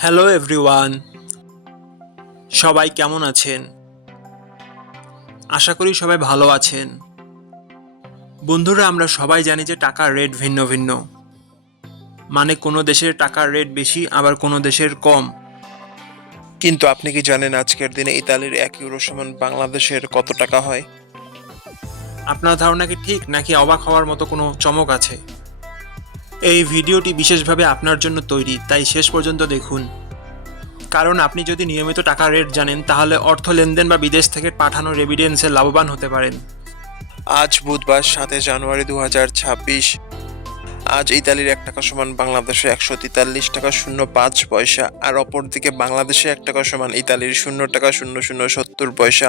Hello everyone সবাই কেমন আছেন? আশা করি সবাই ভালো আছেন। বন্ধুরা, আমরা সবাই জানি যে টাকার রেট ভিন্ন ভিন্ন। মানে কোনো দেশের টাকার রেট বেশি, আবার কোনো দেশের কম। কিন্তু আপনি কি জানেন আজকের দিনে ইতালির এক ইউরো সমান বাংলাদেশের কত টাকা হয়? আপনার ধারণা কি ঠিক, নাকি অবাক হওয়ার মতো কোনো চমক আছে? এই ভিডিওটি বিশেষভাবে আপনার জন্য তৈরি, তাই শেষ পর্যন্ত দেখুন। কারণ আপনি যদি নিয়মিত টাকা রেট জানেন, তাহলে অর্থ লেনদেন বা বিদেশ থেকে পাঠানো রেভিডেন্সে লাভবান হতে পারেন। আজ বুধবার সাতে জানুয়ারি দু হাজার ছাব্বিশ। আজ ইতালির এক টাকা সমান বাংলাদেশে একশো তেতাল্লিশ টাকা শূন্য পাঁচ পয়সা, আর অপরদিকে বাংলাদেশে এক টাকা সমান ইতালির শূন্য টাকা শূন্য শূন্য সত্তর পয়সা।